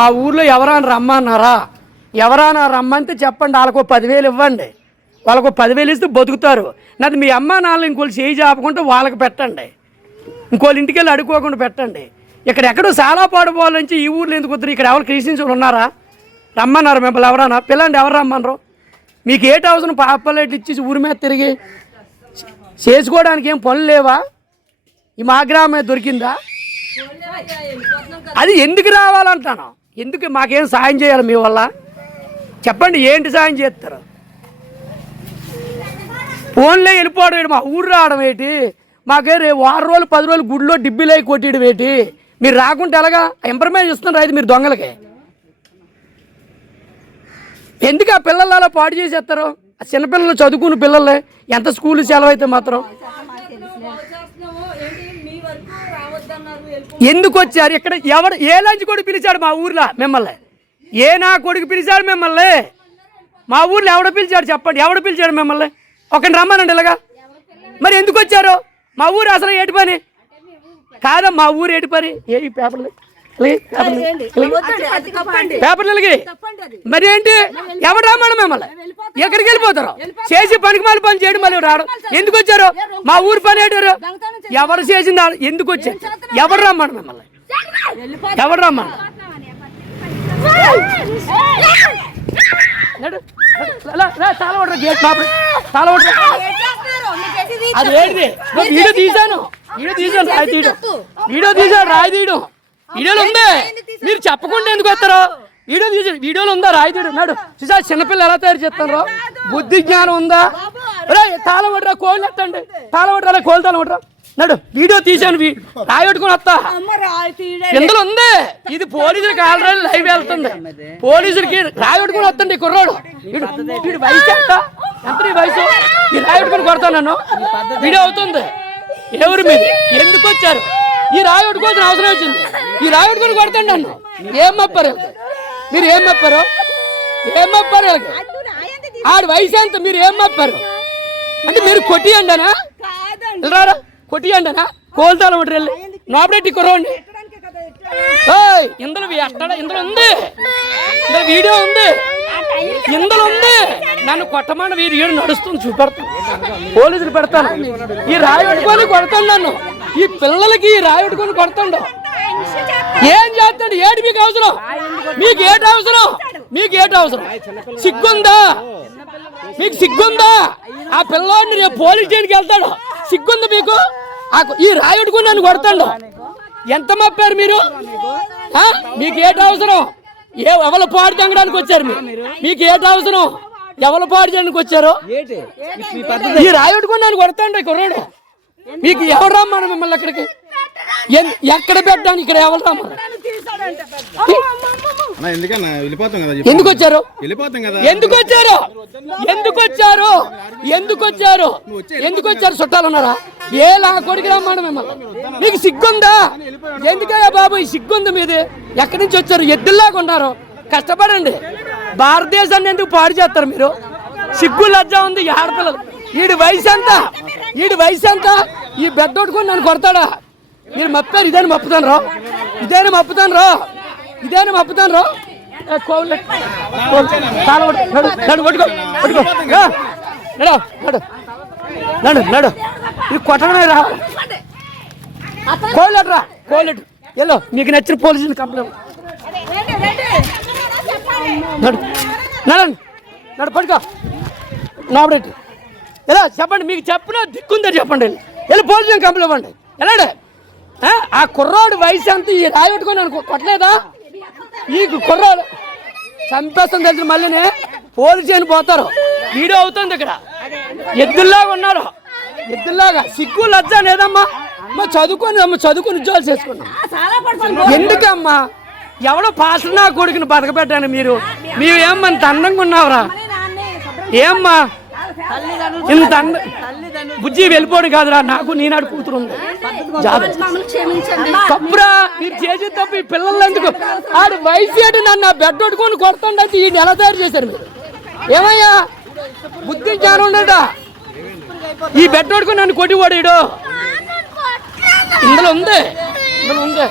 మా ఊర్లో ఎవరైనా రమ్మన్నారా? ఎవరైనా రమ్మంటే చెప్పండి వాళ్ళకు పదివేలు ఇవ్వండి. వాళ్ళకు పదివేలు ఇస్తే బతుకుతారు. నాది మీ అమ్మ నాన్న ఇంకోళ్ళు చేయి చాపకుంటే వాళ్ళకి పెట్టండి. ఇంకోళ్ళు ఇంటికి వెళ్ళి అడుక్కోకుండా పెట్టండి. ఇక్కడ ఎక్కడో చాలా పాడుపోవాలి నుంచి ఈ ఊర్లో ఎందుకు వద్దరు? ఇక్కడ ఎవరు క్రిస్టియన్స్ ఉన్నారా? రమ్మన్నారు మిమ్మల్ని ఎవరన్నా పిల్లండి ఎవరు రమ్మన్నారు మీకు ఏ అవసరం పాపలేట్లు ఇచ్చి ఊరి మీద తిరిగి చేసుకోవడానికి ఏం పనులు లేవా? ఈ మా గ్రామే దొరికిందా? అది ఎందుకు రావాలంటాను? ఎందుకు మాకేం సాయం చేయాలి మీ వల్ల? చెప్పండి ఏంటి సాయం చేస్తారు? ఫోన్లే వెళ్ళిపోవడం ఏంటి? మా ఊరు రావడం ఏంటి? మాకే రే వారం రోజులు పది రోజులు గుడిలో డిబ్బీలు అయి కొట్టేడు ఏంటి? మీరు రాకుంటే ఎలాగా? ఇంప్రూవ్మెంట్ ఇస్తున్నారు రైతు మీరు దొంగలకి. ఎందుకు ఆ పిల్లలు అలా పాడు చేసేస్తారు? ఆ చిన్నపిల్లలు చదువుకున్న పిల్లలే ఎంత స్కూల్ సెలవు అయితే మాత్రం? ఎందుకు వచ్చారు? ఇక్కడ ఎవడు ఏ లంచ్ కొడుకు పిలిచాడు మా ఊర్లో? మిమ్మల్ని. ఏ నా కొడుకు పిలిచాడు మిమ్మల్ని? మా ఊర్లో ఎవడ పిలిచాడు చెప్పండి. ఎవడ పిలిచాడు మిమ్మల్ని? ఒకరిని రమ్మనండి ఇలాగా. మరి ఎందుకు వచ్చారు? మా ఊరు అసలు ఏటి పని? కాదా మా ఊరు ఏటి పని? ఏ పేపర్లు. పేపర్లు. మరి ఏంటి? ఎవడు రమ్మను మిమ్మల్ని? ఎక్కడికి వెళ్ళిపోతారు? చేసి పనికి మళ్ళీ పని చేయడం మళ్ళీ రావడం ఎందుకు వచ్చారు? మా ఊరు పని ఏంటారు ఎవరు? వాళ్ళు? ఎందుకు వచ్చారు? ఎవరు రమ్మను మిమ్మల్ని? ఎవరు రమ్మను? గేట్. అది వీడియో తీశాను. వీడియో తీశాను రాయి తీయడం. వీడియో తీశాను రాయి తీయడం. వీడియోలో ఉంది. మీరు చెప్పకుండా ఎందుకు వస్తారు? వీడియో వీడియోలో ఉందా రాయి తీయడం నాడు చూసా చిన్నపిల్లలు ఎలా తయారు చేస్తారో బుద్ధి జ్ఞానం ఉందా? రే తాళం కొట్టరా కోళ్ళు ఎత్తండి. తాళం కొట్టరా కోళ్ళు తాళం నడు వీడియో తీశాను వీ- రాయి పెట్టుకుని వస్తా. ఇందులో ఉంది? ఇది పోలీసులకి ఆల్రెడీ లైవ్ వెళ్తుంది. పోలీసులకి రాయి పెట్టుకుని వస్తుంది కుర్రోడు. వీడు వయసు ఎంత? ఎంత నీ వయసు? ఈ రాయి పెట్టుకుని కొడతాను నన్ను. వీడియో అవుతుంది. ఎవరు మీది? ఎందుకు వచ్చారు? ఈ రాయి పెట్టుకోవాల్సిన అవసరం వచ్చింది? ఈ రాయి పెట్టుకుని కొడతాను నన్ను. ఏం మప్పారు? మీరు ఏం మప్పారు ఏం మప్పారు వీళ్ళకి? ఆడి వయసు ఎంత? మీరు ఏం మప్పారు అంటే మీరు కొట్టియండనా రారా. కొట్టియండనా కోల్తాలు ఒకటి వెళ్ళి. నోపడెట్టి కుర్రోండి ఇందులో ఎక్కడ ఇందులో ఉంది. ఇందులో వీడియో ఉంది. ఇందులో ఉంది. నన్ను కొట్టమని వీరు ఏడు నడుస్తుంది చూపెడతాను. పోలీసులు పెడతాను. ఈ రాయి పెట్టుకొని కొడతాను నన్ను. ఈ పిల్లలకి ఈ రాయి పెట్టుకొని కొడతాడు. ఏం చేస్తాడు? ఏడు మీకు అవసరం. మీకు ఏటి అవసరం. మీకు ఏటి అవసరం. సిగ్గుందా? మీకు సిగ్గుందా? ఆ పిల్లోడిని రేపు పోలీస్ స్టేషన్కి వెళ్తాడు. సిగ్గుందా మీకు? ఈ రాయుడుకు నన్ను కొడతాడు. ఎంత మప్పారు మీరు? మీకు ఏటి అవసరం. ఏ ఎవరు పాడు తంగడానికి వచ్చారు మీరు? మీకు ఏటి అవసరం. ఎవరు పాడు చేయడానికి వచ్చారు? ఈ రాయుడుకు నన్ను కొడతాడు కుర్రాడు. మీకు ఎవరు రమ్మను మిమ్మల్ని అక్కడికి? ఎక్కడ పెట్టాను ఇక్కడ ఎవరు. ఎందుకు వచ్చారు ఎందుకు వచ్చారు ఎందుకు వచ్చారు ఎందుకు వచ్చారు ఎందుకు వచ్చారు చుట్టాలు ఉన్నారా? ఏ నా కొడుకు రమ్మను మిమ్మల్ని. మీకు సిగ్గుందా? ఎందుకయ్యా బాబు ఈ సిగ్గుంది మీది? ఎక్కడి నుంచి వచ్చారు? ఎద్దుల్లాగా ఉన్నారు. కష్టపడండి. భారతదేశాన్ని ఎందుకు పాడు చేస్తారు మీరు? సిగ్గు లజ్జ ఉంది ఆడపిల్లలు వీడి వయసు ఎంత వీడి వయసు ఎంత ఈ బెడ్ కొట్టుకొని నన్ను కొడతాడా? మీరు మప్పారు ఇదేని మప్పుతాను రో. ఇదేని మప్పుతాను రా. ఇదేని మప్పుతాను రో. ఏ, కోళ్ళు. నడు నడు పట్టుకో పట్టుకో. నడు నడు. నడు నడు. ఇది కొట్టడమే రా. కోళ్ళట్రా కోళ్ళెట్టు ఎల్లో మీకు నచ్చిన పోలీసులు కంప్లైంట్. నడు నడండి నడు పడుకో నాబడెట్టి ఎలా చెప్పండి మీకు చెప్పిన దిక్కుందని చెప్పండి. వెళ్ళి. వెళ్ళి పోలీసులు కంప్లైంట్ ఇవ్వండి. వెళ్ళండి ఆ, కుర్రాడు కుర్రోడు వయసు ఎంత? ఈ రాయి పెట్టుకొని అనుకో కొట్టలేదా? ఈ కుర్రాడు చంపేస్తాం తెలిసిన మళ్ళీనే. పోలీసు చేయని పోతారు. వీడియో అవుతుంది ఇక్కడ. ఎద్దుల్లాగా ఉన్నారు. ఎద్దుల్లాగా. సిగ్గు లజ్జ లేదమ్మా. అమ్మ చదువుకొని అమ్మ చదువుకొని ఉద్యోగాలు చేసుకున్నాం. ఎందుకమ్మా? ఎవడో పాసలు నా కొడుకుని బతకబెట్టాను మీరు? మీరు ఏమంత అందంగా ఉన్నావురా? ఏమ్మా? ఇంత అంద బుజ్జి వెళ్ళిపోవడం కాదురా నాకు నీనాడు కూతురు ఉంది. తప్పురా మీరు చేసే తప్పు ఈ పిల్లలు ఎందుకు ఆడు వయసు ఏంటి నన్ను ఆ బెడ్ కొట్టుకొని కొడుతుండే ఈ నెల తయారు చేశారు మీరు. ఏమయ్యా? బుద్ధి జ్ఞానం ఉండట ఈ బెడ్ కొట్టుకొని నన్ను కొట్టి వాడు ఇందులో ఉంది. ఇందులో ఉంది.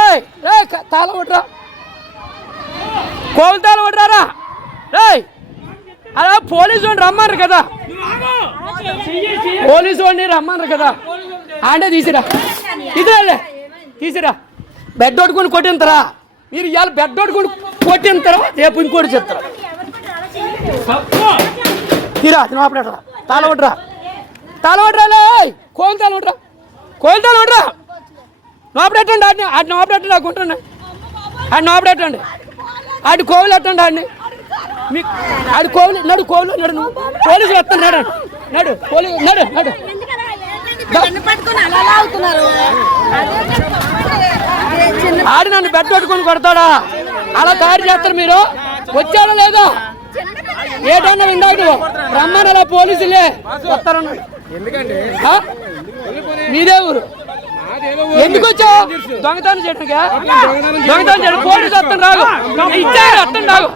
ఏయ్, ఏయ్, క- తాళం కొట్టురా. కోల్తాలు పడ్డారా రేయ్ అలా పోలీసు రమ్మన్నారు కదా. పోలీసు వాడిని రమ్మన్నారు కదా. అంటే తీసిరా. ఇదిలే తీసిరా. బెడ్ కొట్టుకుని కొట్టింతరా. మీరు ఇవాళ బెడ్ కొట్టుకుని కొట్టింతరా? రేపు ఇంకోటి చెప్తారా. తీరా తినపడరా నోపడరా తాళ కొట్టరా. తాళ కొట్టరా కోలు తాళ కొట్టరా. కోలు తాళ కొట్టరా. నోపడెట్టండి ఆడిని ఆడిని నోపడెట్టండి అనుకుంటున్నా ఆడి నోపడెట్టండి ఆడి కోవిలు ఎట్టండి ఆడిని. మీ ఆడి కోవిలు నడు కోవిలు నడు నువ్వు. పోలీసులు వస్తాను రాడండి నడు పోలీసు నడు నడు. ఆడి నన్ను బెడ్ పెట్టుకొని కొడతాడా? అలా తయారు చేస్తారు మీరు? వచ్చారో లేదో? ఏటన్నా ఇందాక నువ్వు? రమ్మని అలా పోలీసులే వస్తారన్నాడు ఆ? మీదే ఊరు. ఎందుకు వచ్చావు? దొంగతనం చేయడానికి దొంగతనం చేయడం పోలీసు వస్తాను రాగు. ఇచ్చారు వస్తాను రాగు.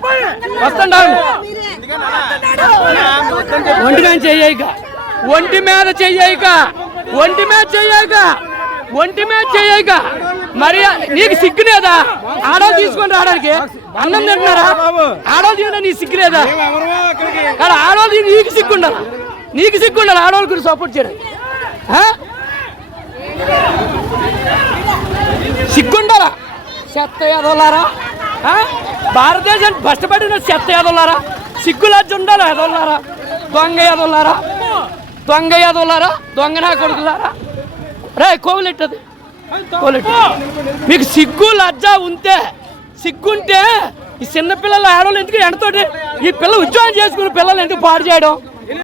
వస్తాను రాగు. ఒంటి చెయ్యక ఒంటి మీద చెయ్యక ఒంటి మీద చెయ్యక ఒంటి మీద చెయ్యక మరి నీకు సిగ్గులేదా ఆడవాళ్ళు తీసుకొని రావడానికి అన్నం తింటున్నారా? ఆడవాళ్ళు తిన్నా నీకు సిగ్గులేదా ఎవరో కానీ ఆడవాళ్ళు నీకు సిగ్గుండాలి నీకు సిగ్గుండాలి ఆడవాళ్ళ గురించి సపోర్ట్ చేయడం ఆ? సిగ్గుండాలా చెత్త ఎదోలారా భారతదేశానికి కష్టపడిన చెత్త ఎదోలారా సిగ్గులా ఉండాలా ఎదొల్లారా దొంగ ఎదొల్లారా దొంగ ఎదొల్లారా దొంగ నా కొడుకులారా? రే కోవిలెట్టది. కోవిలెట్టు. మీకు సిగ్గు లజ్జ ఉంటే సిగ్గుంటే ఈ చిన్నపిల్లల ఆడవాళ్ళు ఎందుకు ఎండతోటి ఈ పిల్ల ఉద్యోగం చేసుకుని పిల్లలు ఎందుకు పాడు చేయడం?